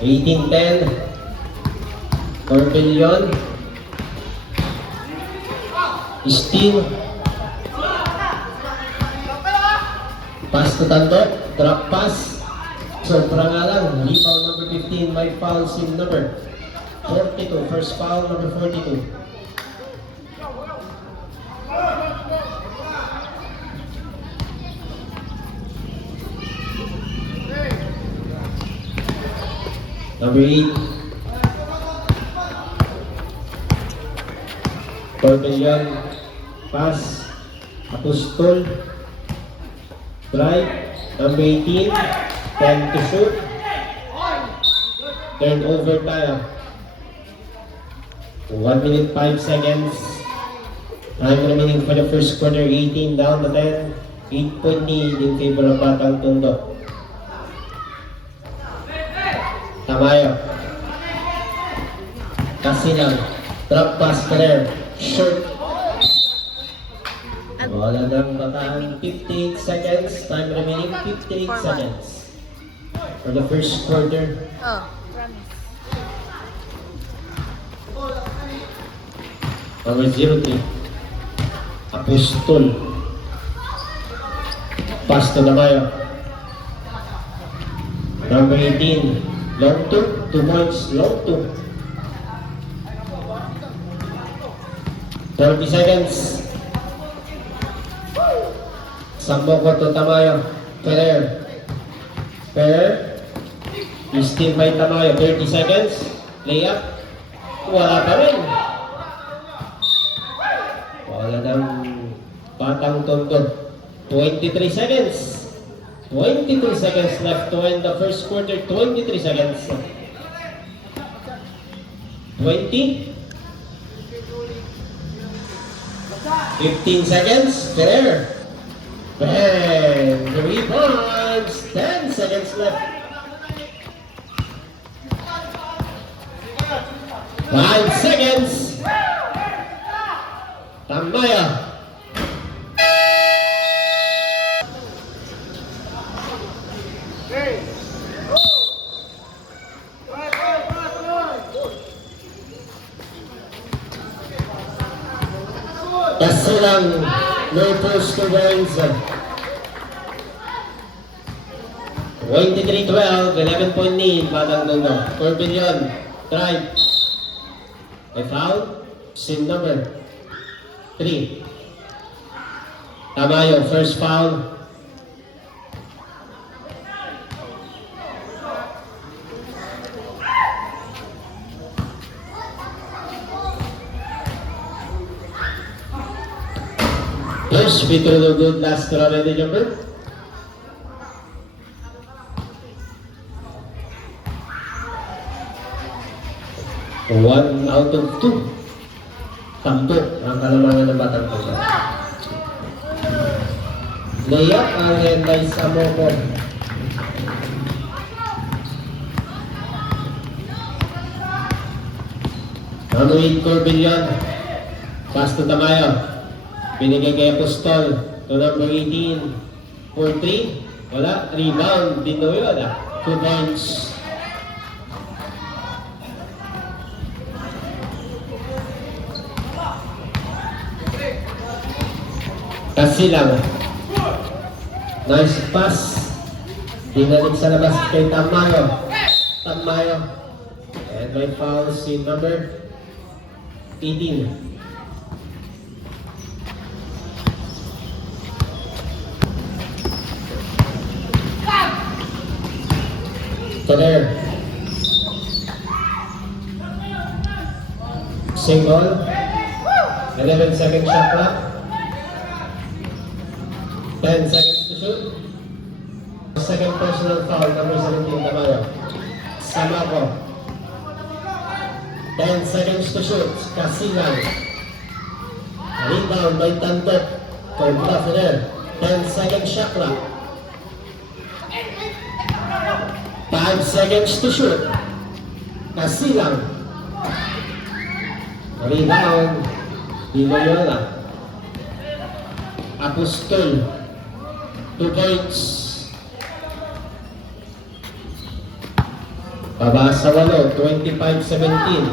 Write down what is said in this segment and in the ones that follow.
18-10. Corbellion. Steal. Pass to Tandok. Drop pass. Sobra nga lang. Rebound number 15. May foul sim number 42. First foul number 42. Number 8. Corbellion. Pass. Apostol. Drive. Number 18. 10 to shoot. Turnover tayo. 1 minute 5 seconds. Time remaining for the first quarter. 18 down to 10. 8-point lead in favor of Batang Tondo. Tamayo. Kasilang. Drop pass pa rin. Short. Wala ng bataan. 58 seconds. Time remaining 58 seconds. For the first quarter. Oh, promise. Number 03. Apostol. Pass to Tamayo. Number 18. Long 2. 2 points. Long 2. 30 seconds. Samboko to Tamayo. Ferrer. Ferrer. Still by Tamayo. 30 seconds. Layup. Wala pa rin. Wala ng Batang Tondo. 23 seconds. 23 seconds left to end the first quarter. 23 seconds. 20. 15 seconds. Ferrer. Bang! 3 points. 10 seconds left. 5 seconds. Tamayo. Kasilang no post to Burns. 23-12, 11-point lead, Batang Tondo. Corbellion, drive. A foul, sim number 3. Tamayo, first foul. First, Peter the good last already jumper. One out of 2. Tampo ang kalamangan ng Batang Tondo. Layup ang Henday Samoko. Anuin Corbellion. Pass to Tamayo. Binigay kay Apostol. To number 18. For 3. Wala. Rebound. Dito yun. 2 points. Kasilang. Nice pass. Dinalik sa labas kay Tamayo. Tamayo. And may foul si number 18. So there. Single. 11-second shot clock. 10 seconds to shoot. Second personal foul, number 17, Tamayo. Samako. 10 seconds to shoot. Kasilang. Rebound by Tandok. Cobra for there. 10 second shot clock. 5 seconds to shoot. Kasilang. Rebound. Dinoyola. Apostol. 2 points. Baba sa 8, 25-17.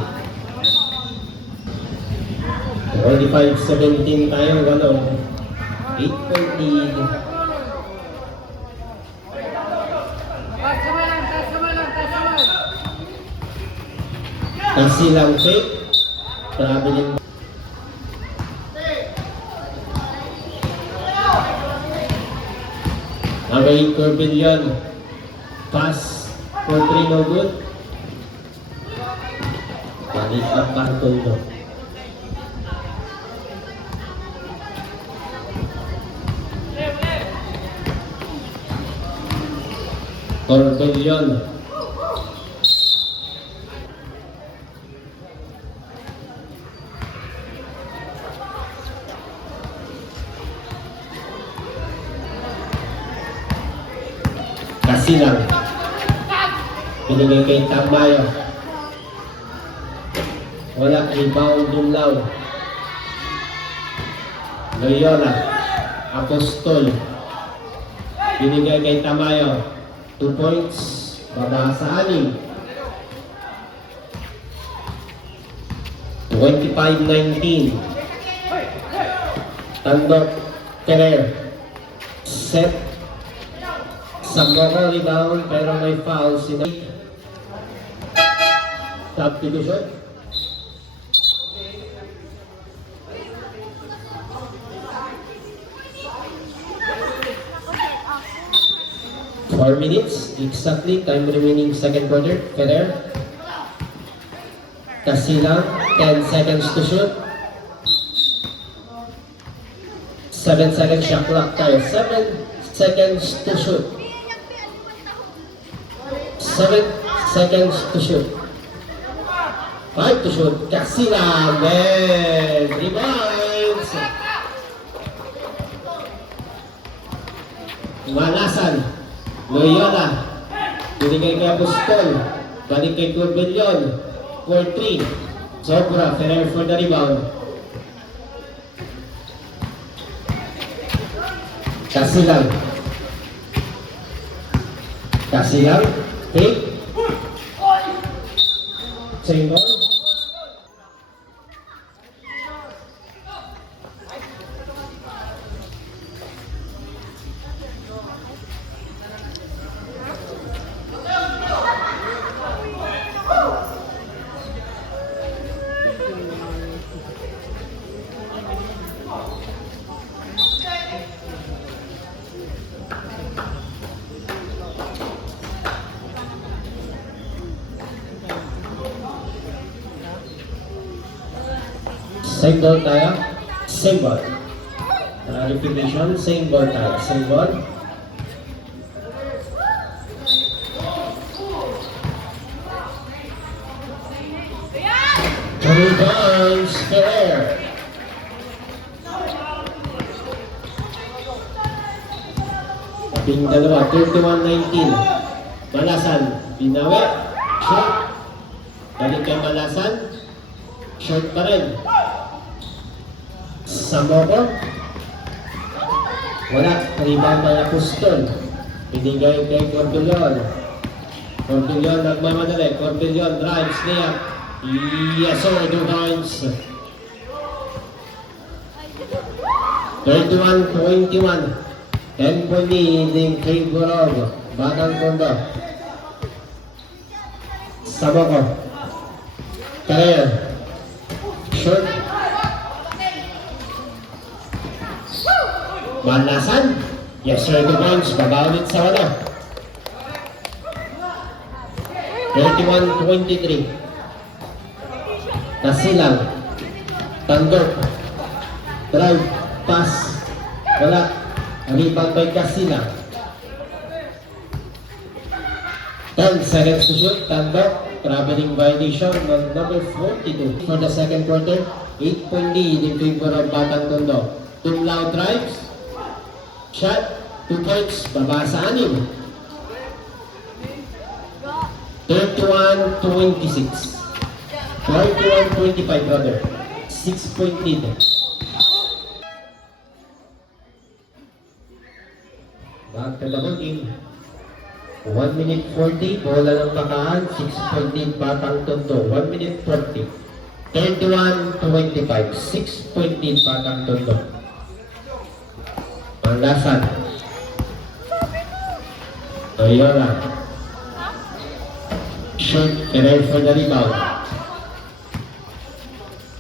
25-17 tayo, 8-point lead. Kasi lang fake. Traveling. Away Corbellion. Pass for 3, no good. Balik ang karton do. Corbellion. Kasilang. Pinigay kay Tamayo. Wala, rebound Dumlao. Loyola. Apostol. Pinigay kay Tamayo. 2 points. Baba sa 6. 25-19. Tandok. Kerer. Set. Samboko rebound pero may foul sila. Substitution. Four minutes exactly, time remaining second quarter. Ferrer. Kasilang, 10 seconds to shoot. 7 seconds shot clock tayo. 7 seconds to shoot. 7 seconds to shoot. 5 to shoot. Kasilang, man. Rebounds. Malasan. Loyola. Binigay kay Apostol. Balik kay Corbellion. 4-3. Sobra. Ferrer for the rebound. Kasilang. Kasilang. Take. Same ball. Same ball tayo. Same ball. Repetition. Same ball tayo. Same ball. Rebounds. Ferrer. Ping dalawa. 31-19. Malasan. Binawi. Short. Balik kay Malasan. Short pa rin. Samboko. Wala. Rebound kay Apostol. Pinigay kay Corbellion. Corbellion nagmamadali. Corbellion drives layup. Yes sir, 2 points. 31-21. 10-point lead in Krigorov. Batang Tondo. Samboko. Ferrer. Short. Malasan. Yes sir, 2 points. Baba ulit sa wala. 31-23. Kasilang. Tandok. Drive. Pass. Wala. Rebound by Kasilang. 10 seconds to shoot. Tandok. Traveling violation on number 42. For the second quarter, 8-point lead in favor of Batang Tondo. Dumlao drives. Shot. 2 points. Baba sa 6. 31-26. 31-25 brother. 6-point lead. Back to the whole team. 1 minute 40, bola ng Bataan, 6.8 Batang Tondo. 1 minute 40. 31-25, 6.8 Batang Tondo. Manlasan. Toyola. Short, Ferrer for the rebound.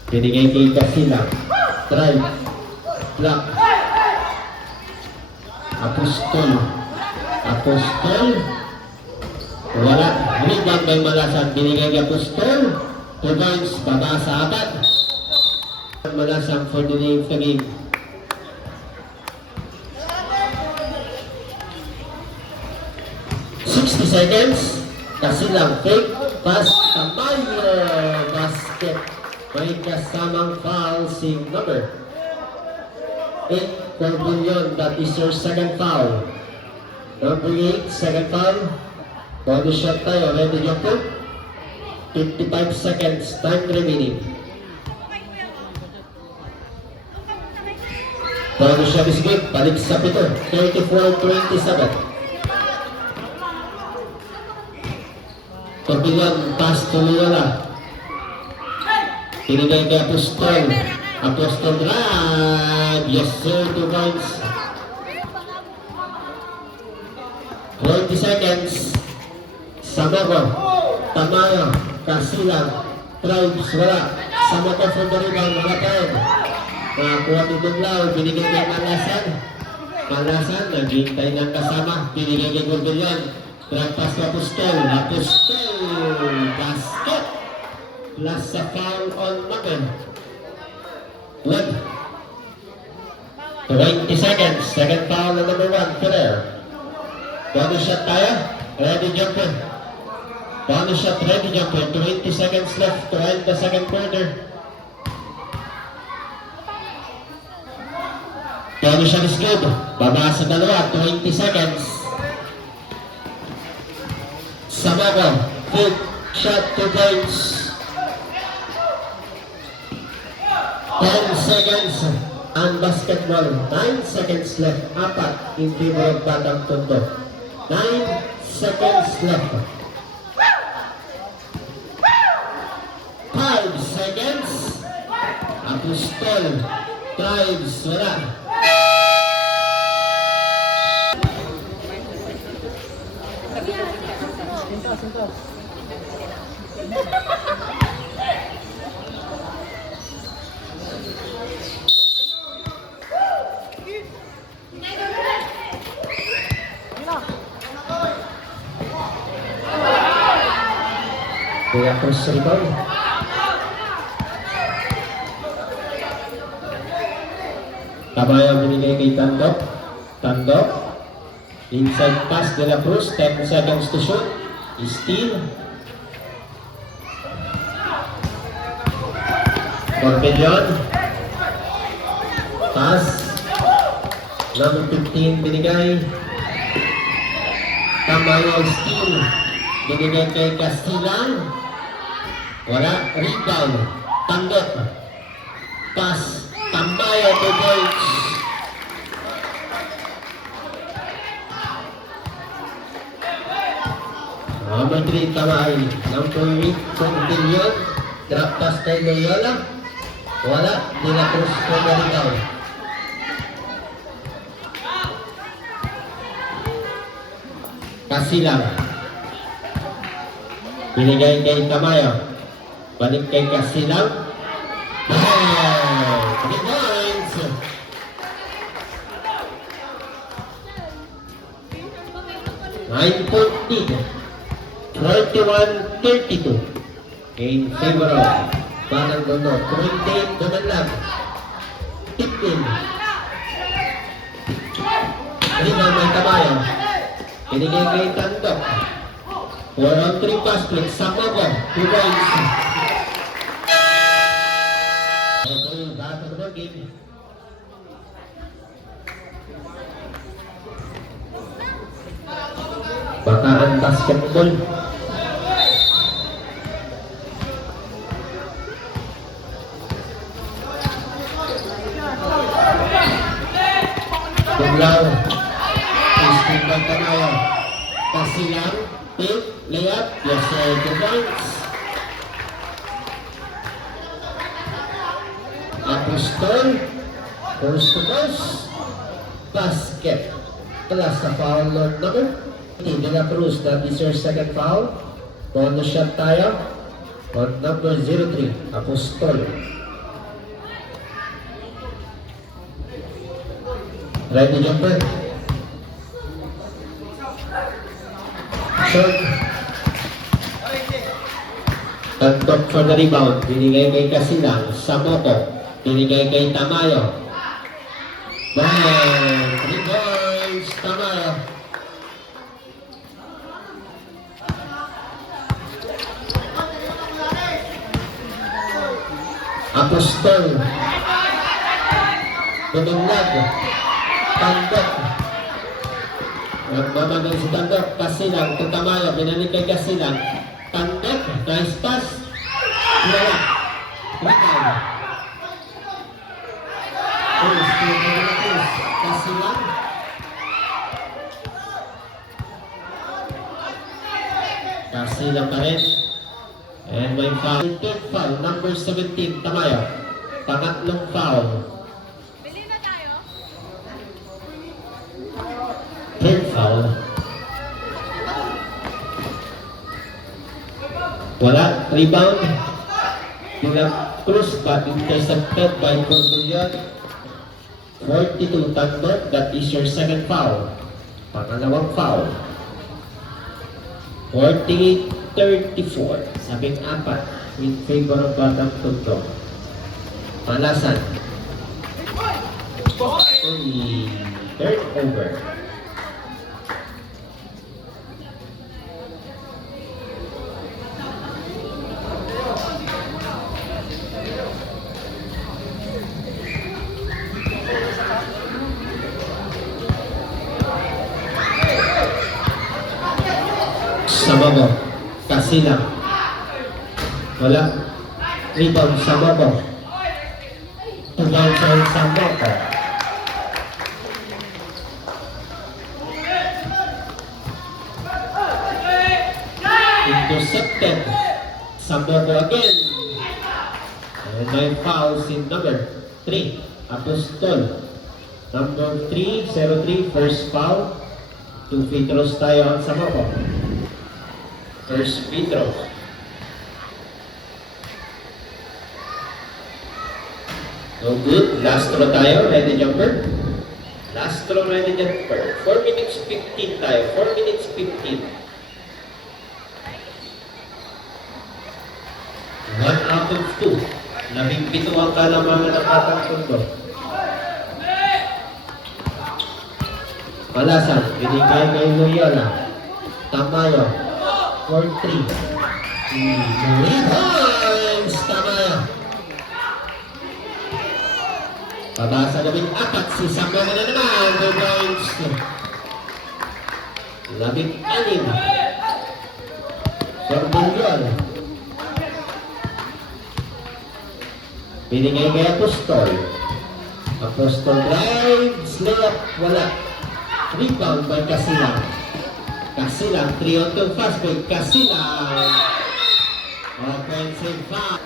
Binigay kay Casila. Drive. Block. Apostol. Wala. Rebound kay Malasan. Binigay kay Apostol. 2 points. Baba sa apat. Malasan for the name of the game. 60 seconds. Kasilang fake. Pass. Tamayo. Basket. May kasamang foul si number 8, Corbullion. That is your second foul. Number 8, second foul. Bonus shot tayo. Ready, jumper? 55 seconds. Time remaining. Bonus shot is good. Balik sa pito. 34-27. Corbullion. Pass to Loyola. Pinigay kay Apostol. Apostol drive. Yes sir, 2 points. 20 seconds. Samoko. Tamayo. Kasilang. Tribes. Wala. Samoko from the rebound. Wala pa rin. Nakakuha ni Duglaw. Binigay kay Malasan. Malasan. Naghintay ng kasama. Binigay kay Corbullion. Drag pass kay Apostol. Apostol. Basket. Plus sa foul on number 1. 20 seconds. Second foul on number 1. Ferrer. Bonus shot tayo. Ready jumper. Bonus shot, ready jumper. 20 seconds left to end the second quarter. Bonus shot is good. Baba sa dalawa. 20 seconds. Samoko. Fake shot, 2 points. 10 seconds on basketball. 9 seconds left. Apat in favor of Batang Tondo. 9 seconds left. 5 seconds. Apostol. Tribes. Wala. Kaya cross rebound. Tamayo binigay kay Tandok. Tandok. Inside pass de la Cruz. 10 seconds to shoot. Steal. Corbullion. Pass. Number 15 binigay. Tamayo steal. Binigay kay Castilan. Wala. Rebound. Tandok. Pass. Tamayo, 2 points. Number 3, Tamay. Number 8, Corbullion. Drop pass kay Loyola. Wala. De la Cruz for the rebound. Castilan. Binigay kay Tamayo. Balik kay Castilan. 3 points. $9.8. 31-32. In favor of Batang Tondo. 28 Dumanlag. 15. Rebound may Tamayo. Binigay kay Tandok. 4-on-3 pass play. Samoko. 2 points. Okay, Batang Tondo game. Bataan basketball. Duglaw. Steal by Tamayo. Kasilang, tip, layup, yes sir, 2 points. Apostol, first to first, basket. Plus the foul Lord number. De La Cruz, that is your second foul. Bonus shot tayo. On number 03, Apostol. Ready jumper. Short. Tagtok for the rebound. Binigay kay Kasilang. Samoko. Binigay kay Tamayo. Bang! 3 points. Tamayo. Apostol. Buminglag. Tandok. Nagmamagal si Tandok. Kasilang. Tamayo. Binalik kay Kasilang. Tandok. Nice pass. Wala. Rebound. Kasilang. Kasilang pa rin. And may foul. Third foul, number 17, Tamayo. Pangatlong foul. Bili na tayo. Third foul. Wala. Rebound. De La Cruz, but intercepted by Corbillion. 42 Tandok, that is your second foul. Pangalawang foul. 48-34. Sabing apat in favor of Batang Tundok. Malasan. Third over. Sabago. Kasilang. Wala. Rebound. Sabago. Tugaw sa Sabago. Intercepted. Sabago again. And may fouls in number 3. Apostol. Number 3, 03, first foul. 2 free throws tayo ang Sabago. First free throw. No good. Last throw tayo. Ready jumper. Last throw, ready jumper. 4 minutes 15 tayo. 4 minutes 15. 1 out of 2. 17 ang kalamangan ng Batang Tundok. Malasan. Binigay kay Loyola. Tamayo. 4-3. 3 points. Tamayo. Pabasa labing apat. Si Samuel na naman. 2 points. Labing anim. Corbillion. Binigay kay Apostol. Apostol drives. Layup. Wala. Rebound by Kasilang. Kasilang, 3 on 2 fast break. Kasilang. Offensive foul.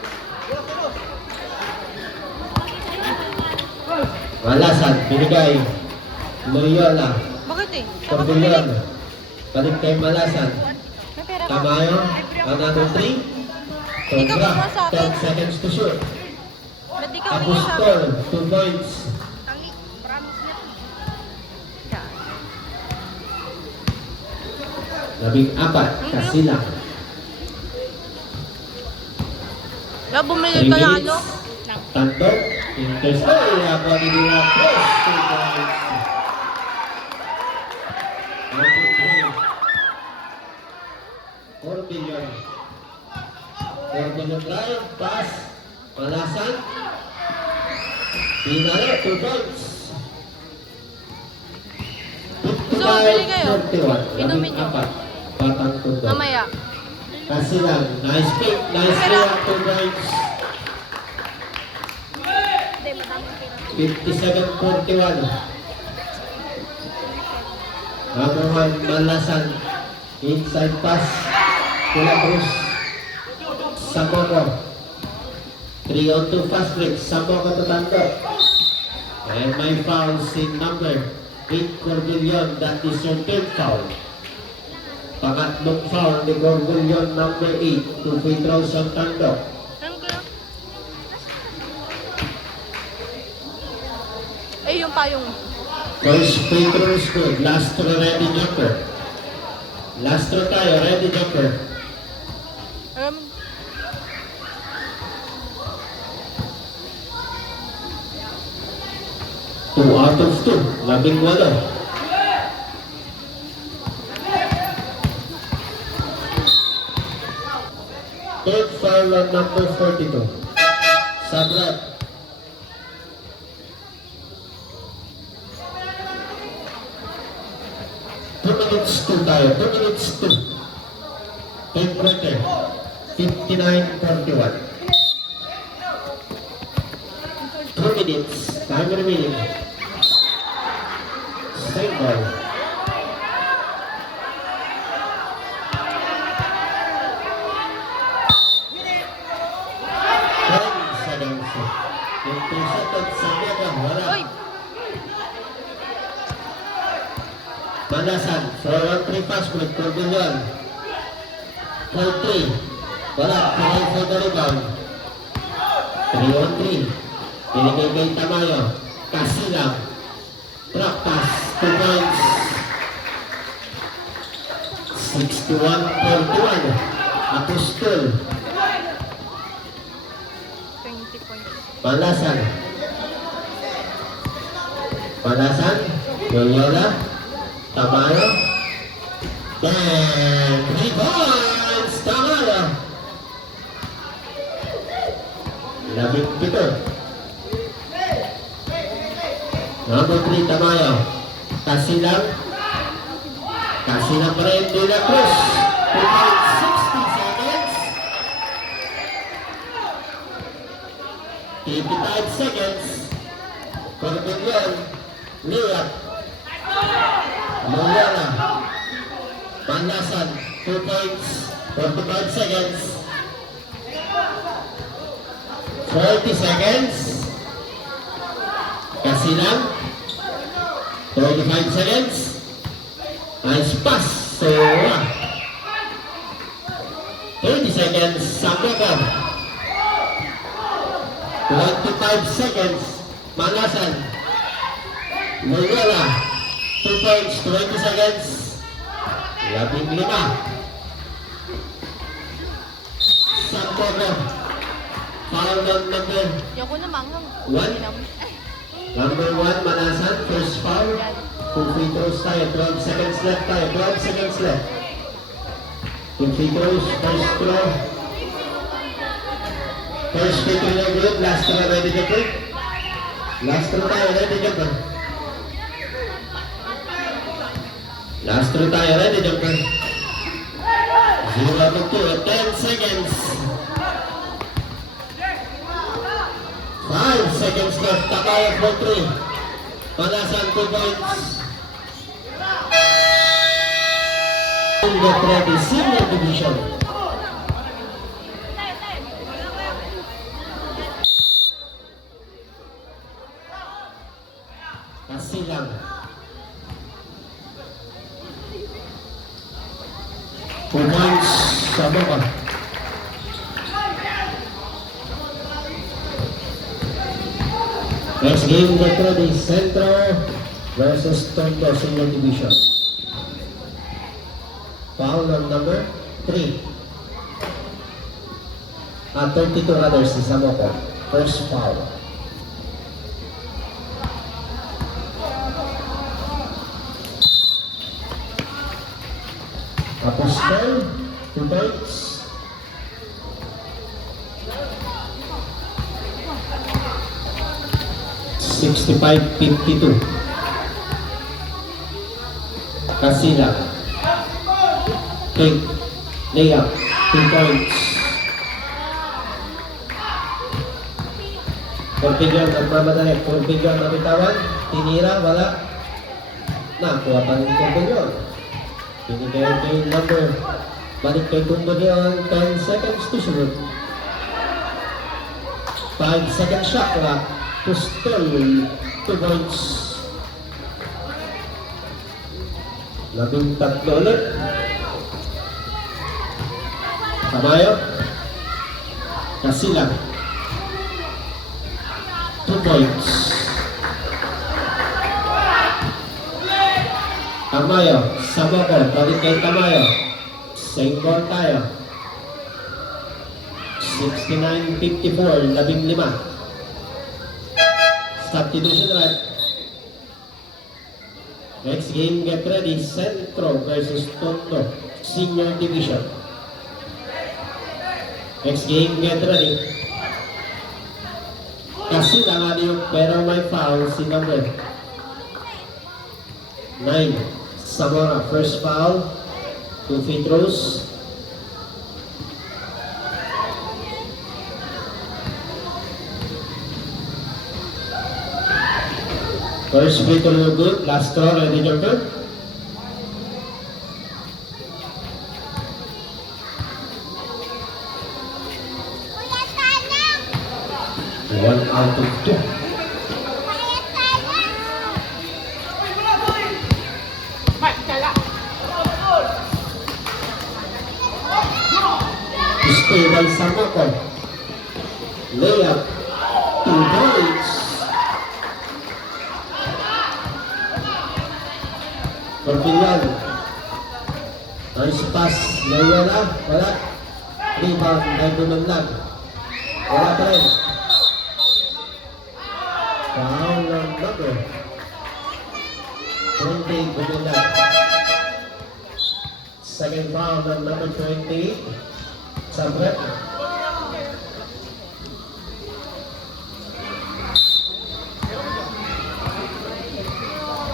Malasan, binigay. Loyola. Bakit eh? Corbillion. Balik kay Malasan. May pera ka. Tamayo. Another 3. Sobra. 10 seconds to shoot. Ba't di ka umiyak sa Apostol, 2 points. Tangi, promise niya. Yan. Labing apat. Kasilang. Kaya bumili 3 ka na minutes. ano? Tandok. Intercept. Ako ni De La Cruz. 2 points. 4 billion. 4 billion drive. Pass. Malasan. Pinalo. 2 points. So, bili kayo. 41. Inumin nyo. Apat. Batang Tundok. Mamaya. Kasilang. Nice pick. Nice Pero- pick. 2 points. Hindi, madaming pera. 57-41. Number 1, Malasan. Inside pass. Tula Cruz. Samoko. 3-on-2 fast break. Samoko to Tando. And may foul si number 8 Corbillon. That is your third foul. Pangatlong foul ni Corbillon number 8. 2 free throws ang Tando. Ano kaya? Eh, yung payong. First free throw is good. Last throw ready jumper. Last throw tayo. Ready jumper. Alam, 2 out of 2. 18. Third foul on number 42. Sabrat. Two minutes to tayo. 2 minutes to. Third quarter. 59-41. 2 minutes. Time remaining. Same ball. Yung 2 seconds sa Mega, wala. uy! Manasan, 4-on-3 pass break, Corbillon. 4-3. Wala, Pinay for the rebound. 3-on-3. Binigay kay Tamayo. Kasilang. Drop pass, 2 points. 61-41. Apostol. 20 points. Palasan. Palasan. Loyola. Tamayo. And 3 points. Tamayo. 17. Number 3, Tamayo. Kasilang. Kasilang pa rin. De La Cruz. 2.60 seconds. 85 seconds. Corbillon. Layup. Loyola. Panasan. 2 points. 45 seconds. 40 seconds. Kasilang. 35 seconds. Nice pass. So, 30 seconds. Sambaga. 25 seconds. Manasan. Loyola. 2 points. 20 seconds. 15. Sambaga. Foul on number Hindi ako na manghang. What? Hindi naman. Number 1, Manasan, first foul. 2 free throws tayo, 12 seconds left tayo, 12 seconds left. 2 free throws, first throw. First free throw na group, last throw ready to play. Last throw tayo, ready to play. Last throw tayo, ready to play. 0 to 2, 10 seconds. 5 seconds left. Tamayo for 3. Panasan 2 points. Get ready. Senior division. Kasilang. 2 points. Sama ka. Next game, get ready. Centro versus Tondo Senior Division. Foul on number 3. 32 rather si Samoko. First foul. Apostol, 2 points. $65.52. Kasila. Take. Layup. 2 points. Corbillon ang mamadali. Corbillon ang bitawan. Tinira. Wala. Nakuha pa rin Corbillon. Binigay ito yung number. Balik kay Kumbadyan, 10 seconds to shoot. 5-second shot clock. Pustol, 2 points. 13 ulit. Tamayo. Kasilang. 2 points. Tamayo. Samoko. Balik kay Tamayo. Same ball tayo. 69-54. 15. Substitution right. Next game, get ready. Centro versus Tondo. Senior Division. Next game, get ready. Kasi nangaliyok pero may foul si number 9. Zamora, first foul. 2 free throws. First free throw no good. Last throw, ready jumper. One out of 2. Stay by Samoko. Layup. 2 points. Corpillan. Nice pass. Layup. Wala. Rebound. Ay Bumanlag. Wala pa rin. Foul ng number 20. Bumanlag. Second foul ng number 20. Sabre.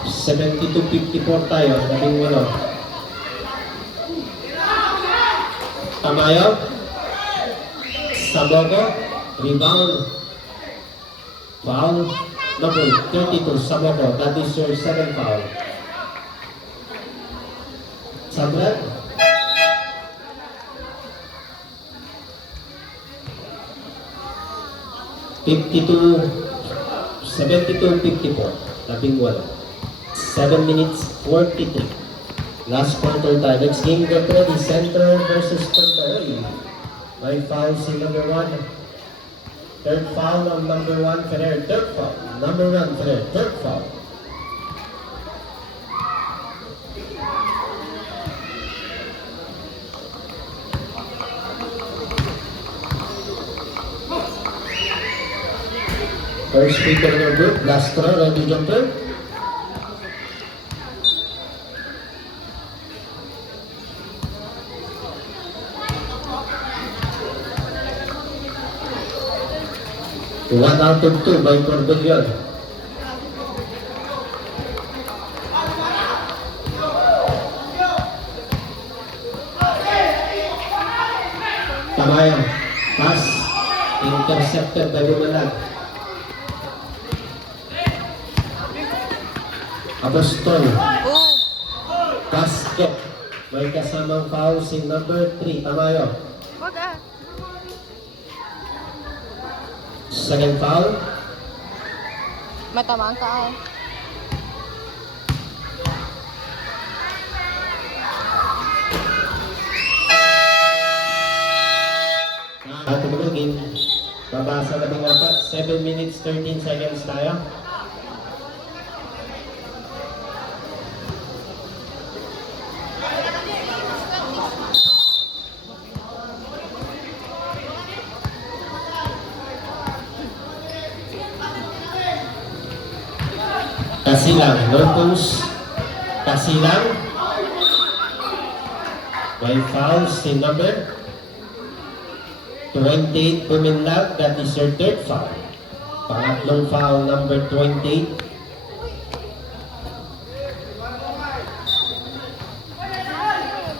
$72-54 tayo. 18. Tamayo. Sabogo. Rebound. Foul. Number 32. Sabogo. That is your second foul. Sabre. $72-54. 18. 7 minutes 43. Last quarter time. Next game, get ready. Center versus Tortoy. May foul si number 1. Third foul on number 1. Ferrer. Third foul. Number 1 Ferrer. Third foul. First free throw no good. Last throw, ready jumper. One out of 2 by Cordoglion. Tamayo. Pass. Intercepted by Bumanlag. Apostol. Oh! Basket. May kasamang foul si number 3. Tamayo. Wag ah! Second foul. Matamaan ka ah. Tumulugin. Babasa na ng 4. 7 minutes 13 seconds tayo. Kasilang, no post. Kasilang. May foul si number 28 Bumanlag. That is your third foul. Pangatlong foul, number 28.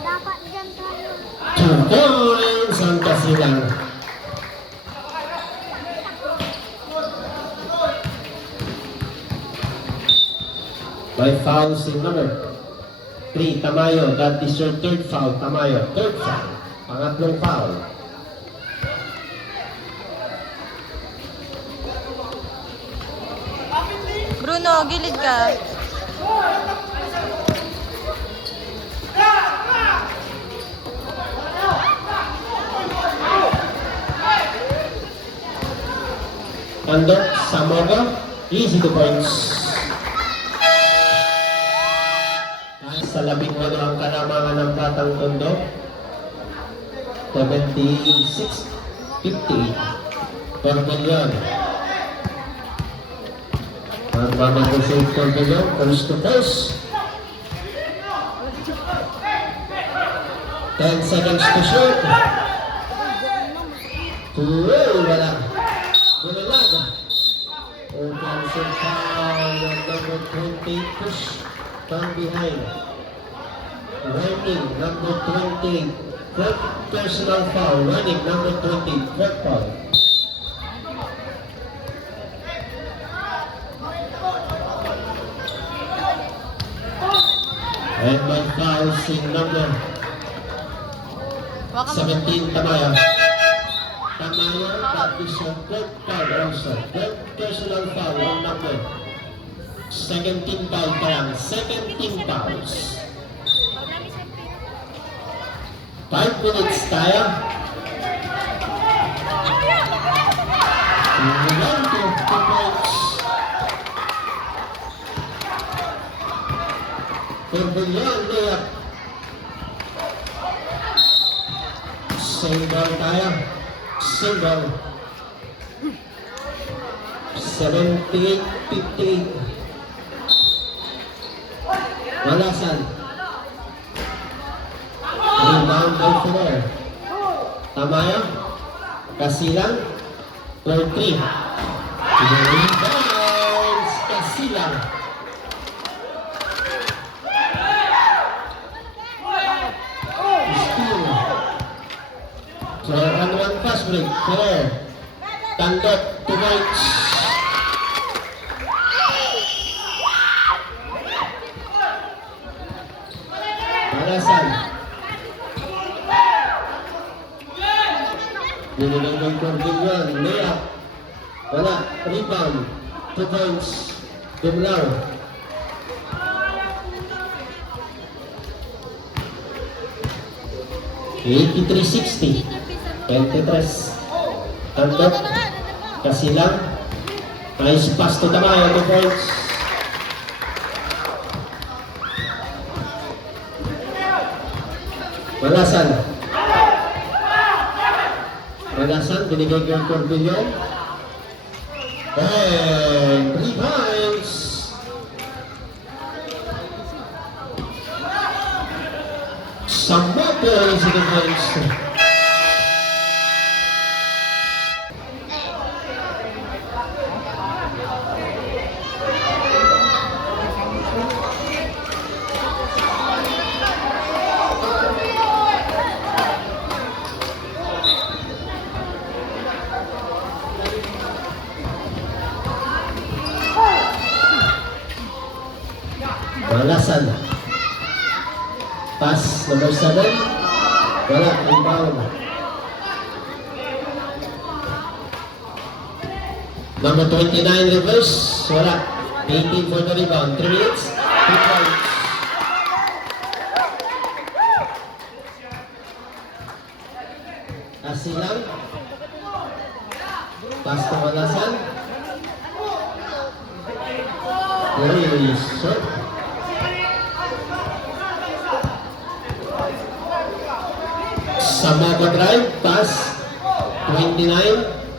Dapat dyan tayo. 2 points ang Kasilang. May foul si number 3, Tamayo. That is your third foul, Tamayo. Third foul. Pangatlong foul. Bruno, gilid ka. Andok, Samoga. Easy to points. Sa 11 ang kalamangan ng Batang Tondo. 76-50. Cornelion. Magmamagusay Cornelion. Coast to coast. 10 seconds to shoot. Wala. Bumilag. Offensive foul ng number 20. Push from behind. Running, number 20. Fourth personal foul. Running, number 20. Fourth foul. And my foul si number Waka mo. 17, Tamayo. Tamayo, that is your third foul also. Third personal foul on number. Second team foul pa lang. Second team fouls. 5 minutes tayo. 1 to 2 points. Cornelion, layup. Single tayo. Single. 78-58. Walasan. Rebound by Ferrer. Tamayo. Kasilang. For 3. Rebounds. Kasilang. Steal. So, on one fast break. Ferrer. Tandot. 2 points. Walasan. Nililang ng Cornelion. Layup. Wala. Rebound. 2 points. Dumlaw. $83-60. 23. Tandot. Kasilang. Nice pass to Tamayo. 2 points. Walasan. Walasan. Binigay ko ang Cornelion. And rebounds. Sambato is the points. Walasan. Pass number 7. Wala. Rebound. Number 29 reverse. Wala. 18 for the rebound. 3 minutes. 3 points. Asilang. Pass to Walasan. Very short. Samaga drive, pass, 29,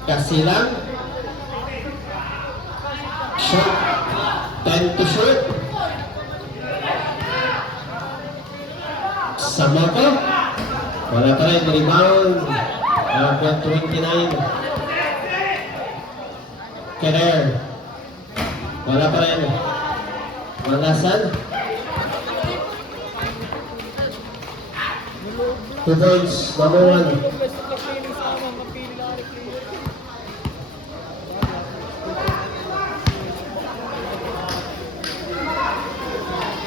Kasilang, shot, 10 to shoot, Samaga, wala pa rin, rebound, 29, Ferrer, wala pa rin, Walasan, 2 points, number 1.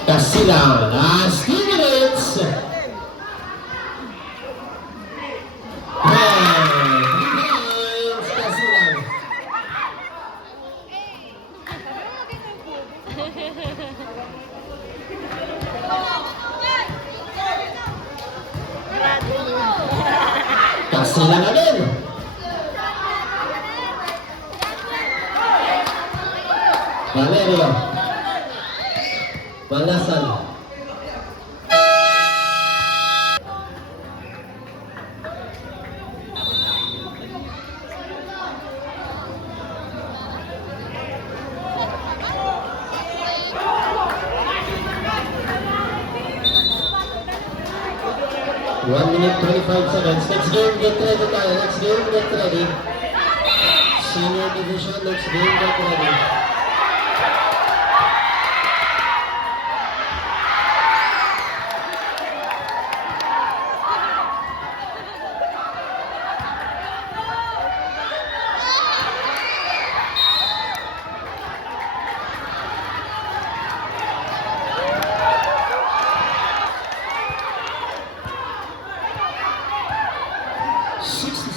Kasilang, last hit. Silang again. Valerio. Malasan. One minute 25 seconds. Next game, get ready tayo. Next game, get ready. Senior division, next game, get ready.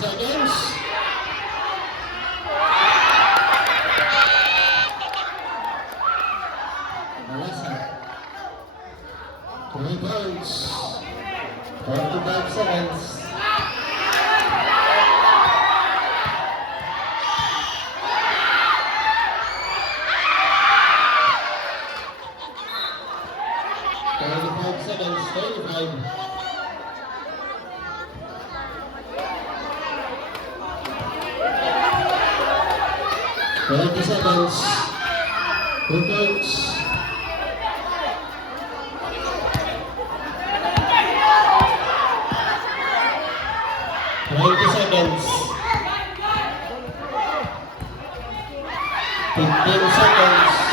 Seconds. Malasa. 3 points. 45 seconds. Seconds, 35. 20 seconds. 2 points. Seconds. 15 seconds.